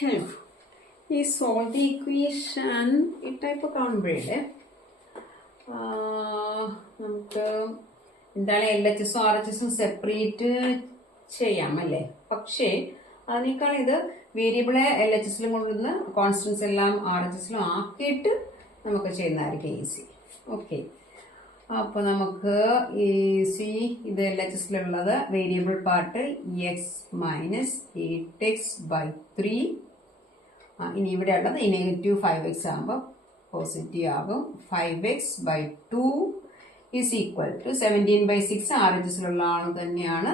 help. ഈ solve the equation ഈ type കാണുമ്പോഴേ നമുക്ക് എന്താണ് LHS ഉം RHS ഉം സെപ്പറേറ്റ് ചെയ്യാം അല്ലേ? പക്ഷേ അതിനേക്കാൾ ഇത് വേരിയബിളെ LHS കൊണ്ടുവന്ന് കോൺസ്റ്റൻസ് എല്ലാം RHS ആക്കിയിട്ട് നമുക്ക് ചെയ്യുന്നതായിരിക്കും ഈസി. ഓക്കെ, അപ്പൊ നമുക്ക് ഇത് LHS variable part x minus 8x/3. ഇനി ഇവിടെ ഉള്ളത് ഈ നെഗറ്റീവ് 5x ആകുമ്പോൾ പോസിറ്റീവ് ആകും. 5x/2 is equal to 17/6 RHS ആണ് തന്നെയാണ്.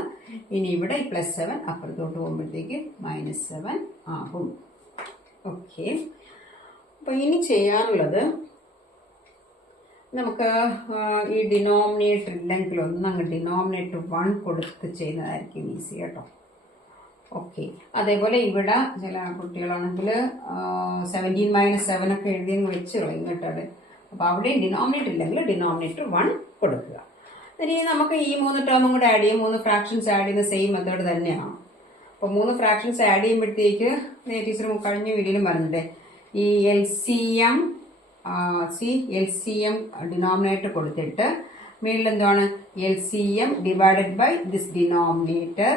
ഇനി ഇവിടെ +7 അപ്പുറത്തോട്ട് പോകുമ്പോഴത്തേക്ക് -7 ആകും. ഓക്കെ, അപ്പൊ ഇനി ചെയ്യാനുള്ളത് നമുക്ക് ഈ ഡിനോമിനേറ്റർ ഇല്ലെങ്കിൽ ഒന്നങ്ങ് ഡിനോമിനേറ്റർ 1 കൊടുത്ത് ചെയ്യുന്നതായിരിക്കും ഈസി കേട്ടോ. ഓക്കെ, അതേപോലെ ഇവിടെ ചില കുട്ടികളാണെങ്കിൽ 17 - 7 ഒക്കെ എഴുതിയെന്ന് വെച്ച് കളയും കേട്ടോ. അപ്പൊ അവിടെ ഡിനോമിനേറ്റർ ഇല്ലെങ്കിൽ ഡിനോമിനേറ്റർ 1 കൊടുക്കുക. ഇനി നമുക്ക് ഈ 3 ടേമും കൂടെ ആഡ് ചെയ്യും. 3 ഫ്രാക്ഷൻസ് ആഡ് ചെയ്യുന്ന സെയിം മെത്തേഡ് തന്നെയാണ്. അപ്പൊ 3 ഫ്രാക്ഷൻസ് ആഡ് ചെയ്യുമ്പോഴത്തേക്ക് ടീച്ചർ കഴിഞ്ഞ വീഡിയോയിലും പറഞ്ഞിട്ടേ ഈ LCM ഡിനോമിനേറ്റർ കൊടുത്തിട്ട് മേളിൽ എന്താണ് LCM divided by this denominator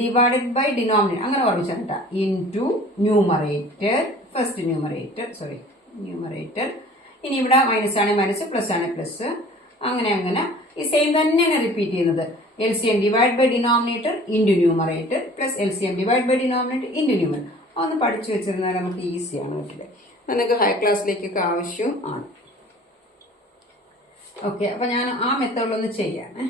divided by denominator അങ്ങനെ ഓർമ്മിച്ചാ ഇൻറ്റു ന്യൂമറേറ്റർ ഫസ്റ്റ് ന്യൂമറേറ്റർ. ഇനി ഇവിടെ മൈനസ് ആണ് മൈനസ്, പ്ലസ് ആണ് പ്ലസ്, അങ്ങനെ അങ്ങനെ ഈ സെയിം തന്നെയാണ് റിപ്പീറ്റ് ചെയ്യുന്നത്. LCM divide by denominator into numerator plus LCM divide by denominator into numerator. അതൊന്ന് പഠിച്ചു വെച്ചിരുന്നാൽ നമുക്ക് ഈസിയാണ് കേട്ടില്ലേ. നിങ്ങൾക്ക് ഹൈ ക്ലാസ്സിലേക്കൊക്കെ ആവശ്യം ആണ്. ഓക്കെ, അപ്പൊ ഞാൻ ആ മെത്തേഡിലൊന്ന് ചെയ്യാനേ.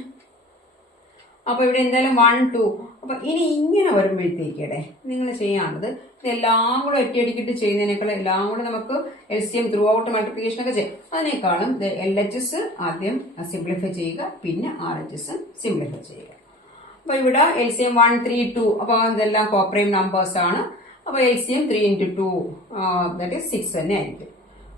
അപ്പൊ ഇവിടെ എന്തായാലും 1 2. അപ്പൊ ഇനി ഇങ്ങനെ വരുമ്പോഴത്തേക്കടെ നിങ്ങൾ ചെയ്യാനുള്ളത് ഇതെല്ലാം കൂടെ ഒറ്റയടിക്കിട്ട് ചെയ്യുന്നതിനേക്കാൾ എല്ലാം കൂടെ നമുക്ക് LCM ത്രൂ ഔട്ട് മൾട്ടിപ്ലിക്കേഷൻ ഒക്കെ ചെയ്യാം. അതിനേക്കാളും LHS ആദ്യം സിംപ്ലിഫൈ ചെയ്യുക, പിന്നെ RHS സിംപ്ലിഫൈ ചെയ്യുക. അപ്പൊ ഇവിടെ LCM 1 3 2. അപ്പൊ ഇതെല്ലാം കോപ്രൈം നമ്പേഴ്സ് ആണ്. അപ്പൊ LCM 3 × 2 ദാറ്റ് ഈസ് 6 തന്നെ ആയിരിക്കും.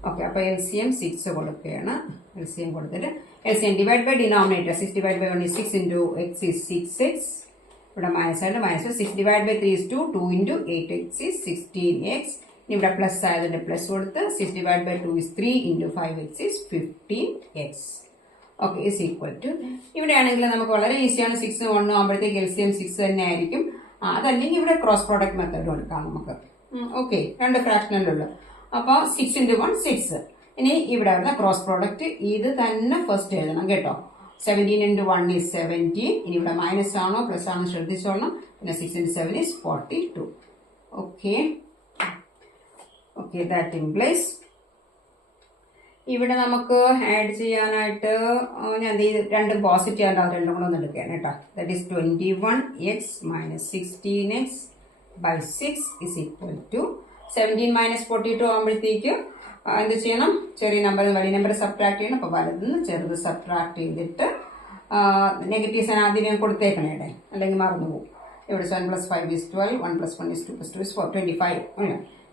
ഓക്കെ, അപ്പൊ LCM 6 കൊടുക്കുകയാണ്. LCM കൊടുത്തിട്ട് LCM divide by denominator 6 divide by 1 is 6 × x is 6x. ഇവിടെ മൈനസ് ആയിട്ട് minus 6 divide by 3 is 2 × 8x is 16x. ഇവിടെ പ്ലസ് ആയതിന്റെ പ്ലസ് കൊടുത്ത് 6 divide by 2 is 3 × 5x is 15x. Okay, is equal to ഇവിടെ ആണെങ്കിൽ നമുക്ക് വളരെ ഈസിയാണ്. 6 1 ആകുമ്പോഴത്തേക്ക് LCM 6 തന്നെ ആയിരിക്കും. അതല്ലെങ്കിൽ ഇവിടെ ക്രോസ് പ്രോഡക്റ്റ് മെത്തേഡ് എടുക്കാം നമുക്ക്. ഓക്കെ, 2 ഫ്രാക്ഷനല്ലുള്ളൂ. അപ്പൊ 6 × 1 6. ഇനി ഇവിടെ വരുന്ന ക്രോസ് പ്രോഡക്റ്റ് ഇത് തന്നെ ഫസ്റ്റ് എഴുതണം കേട്ടോ. 17 × 1 is 17. ഇനി ഇവിടെ മൈനസ് ആണോ പ്ലസ് ആണോ ശ്രദ്ധിച്ചോളണം. പിന്നെ 6 × 7 is 42. ഓക്കെ, ദാറ്റ് ഇംപ്ലൈസ് ഇവിടെ നമുക്ക് ആഡ് ചെയ്യാനായിട്ട് ഞാൻ രണ്ടും പോസിറ്റീവ് ആണ്, അത് രണ്ടും കൂടെ ഒന്ന് എടുക്കുകയാണ് കേട്ടോ. That is 21x - 16x/6 is equal to 17 - 42 ആകുമ്പോഴത്തേക്ക് എന്ത് ചെയ്യണം? ചെറിയ നമ്പർ വലിയ നമ്പർ സബ്ട്രാക്ട് ചെയ്യണം. അപ്പൊ വലുതെന്ന് ചെറുത് സബ്ട്രാക്ട് ചെയ്തിട്ട് നെഗറ്റീവ് സൈൻ ആദ്യമേ കൊടുത്തേക്കണേ, അല്ലെങ്കിൽ മറന്നു പോകും. ഇവിടെ 7 + 5 is 12, 1 + 1 is 2 + 2 is 4, 25.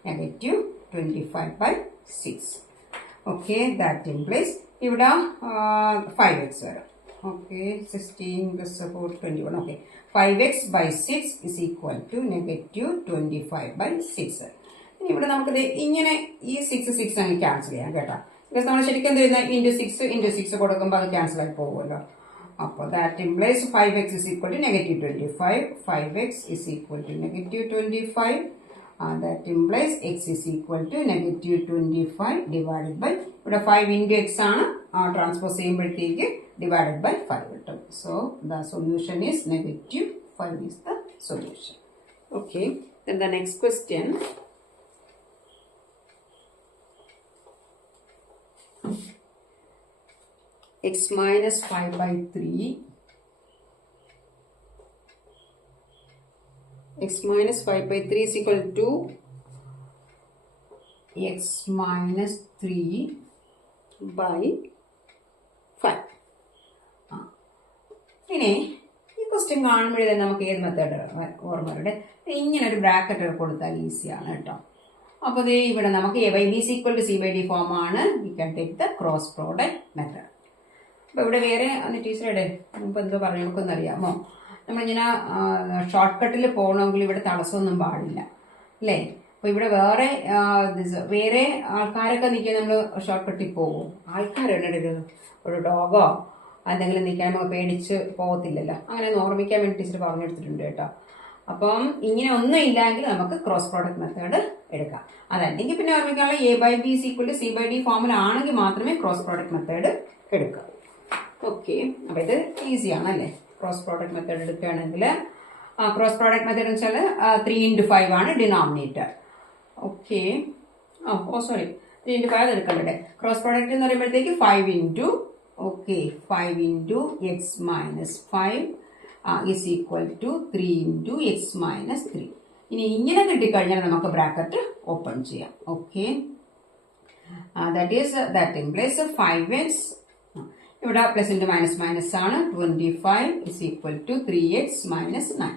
Negative 25/6. Okay, that implies ഇവിടെ 5x വരും. Okay, 16 + 4 21. Okay, 5x/6 is equal to -25/6. ഇനി ഇവിടെ നമുക്കിത് ഇങ്ങനെ ഈ 6 അങ്ങ് ക്യാൻസൽ ചെയ്യാം കേട്ടോ. ബിക്കോസ് നമ്മൾ ശരിക്കും എന്ത് ചെയ്യുന്ന × 6 കൊടുക്കുമ്പോൾ അത് ക്യാൻസൽ ആയി പോകുമല്ലോ. അപ്പോൾ that implies 5x is equal to -25. 5x is equal to -25. That implies x is equal to -25 divided by ഇവിടെ 5 × x ആണ് ട്രാൻസ്പോസ് ചെയ്യുമ്പോഴത്തേക്ക് ഡിവൈഡഡ് ബൈ 5 കിട്ടും. So the solution is -5 is the solution. Okay, then the next question. X minus 5/3. X minus 5/3 is equal to x minus 3/5. ഇനി ഈ question കാണുമ്പോഴേ തന്നെ നമുക്ക് ഏത് മെത്തേഡ് ഓർമ്മയുടെ ഇങ്ങനെ ഒരു ബ്രാക്കറ്റ് കൊടുത്താൽ ഈസിയാണ് കേട്ടോ. അപ്പൊ ഇവിടെ നമുക്ക് a/b is equal to c/d form ആണ്. We can take the cross product method. അപ്പൊ ഇവിടെ വേറെ ടീച്ചറുടെ മുമ്പ് എന്തോ പറഞ്ഞു നമുക്കൊന്നറിയാമോ? നമ്മളിങ്ങനെ ഷോർട്ട് കട്ടിൽ പോകണമെങ്കിൽ ഇവിടെ തടസ്സമൊന്നും പാടില്ല അല്ലേ? അപ്പോൾ ഇവിടെ വേറെ ആൾക്കാരൊക്കെ നിൽക്കാൻ നമ്മൾ ഷോർട്ട് കട്ടിൽ പോകും. ആൾക്കാരുണ്ട്, ഒരു ഡോഗോ എന്തെങ്കിലും നിൽക്കാൻ നമുക്ക് പേടിച്ച് പോകത്തില്ലല്ലോ. അങ്ങനെ ഓർമ്മിക്കാൻ വേണ്ടി ടീച്ചർ പറഞ്ഞെടുത്തിട്ടുണ്ട് കേട്ടോ. അപ്പം ഇങ്ങനെ ഒന്നും ഇല്ലെങ്കിൽ നമുക്ക് ക്രോസ് പ്രോഡക്റ്റ് മെത്തേഡ് എടുക്കാം. അതല്ലെങ്കിൽ പിന്നെ ഓർമ്മിക്കാനുള്ള A/B = C/D ഫോമുല ആണെങ്കിൽ മാത്രമേ ക്രോസ് പ്രോഡക്റ്റ് മെത്തേഡ് എടുക്കാം. ഓക്കെ, അപ്പോൾ ഇത് ഈസിയാണ് അല്ലേ? ക്രോസ് പ്രോഡക്റ്റ് മെത്തേഡ് എടുക്കുകയാണെങ്കിൽ ക്രോസ് പ്രോഡക്റ്റ് മെത്തേഡ് എന്ന് വെച്ചാൽ 3 × 5 ആണ് ഡിനോമിനേറ്റർ. ഓക്കെ, സോറി 3 × 5 എടുക്കണ്ടേ. ക്രോസ് പ്രോഡക്റ്റ് എന്ന് പറയുമ്പോഴത്തേക്ക് 5 × x - 5 is equal to 3 × x - 3. ഇനി ഇങ്ങനെ കിട്ടിക്കഴിഞ്ഞാൽ നമുക്ക് ബ്രാക്കറ്റ് ഓപ്പൺ ചെയ്യാം. ഓക്കെ, that implies 5x, ഇവിടെ പ്ലസ് ഇൻറ്റു മൈനസ് ആണ്, 25 is equal to 3x - 9.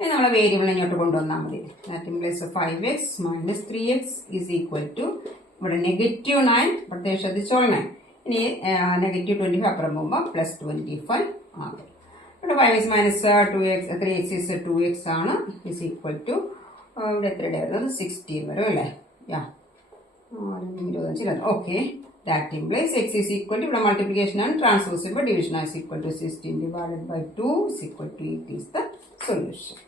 ഇനി നമ്മളെ വേരിയബിൾ ഇങ്ങോട്ട് കൊണ്ടുവന്നാൽ മതി. that implies 5x - 3x is equal to ഇവിടെ -9, പ്രത്യേകം ശ്രദ്ധിച്ചോളണേ. ഇനി -25 അപ്പുറം പോകുമ്പോൾ +25 ആകും. ഇവിടെ 5x - 2x 3x is 2x ആണ്, is equal to ഇവിടെ എത്രയുടെ വരുന്നത് 16 വരും അല്ലേ? Okay, that implies x is equal to ഇവിടെ മൾട്ടിപ്ലിക്കേഷൻ ആണ്, ട്രാൻസ്പോസ് ചെയ്യുമ്പോൾ division is equal to 16 / 2 is equal to 8 is the solution.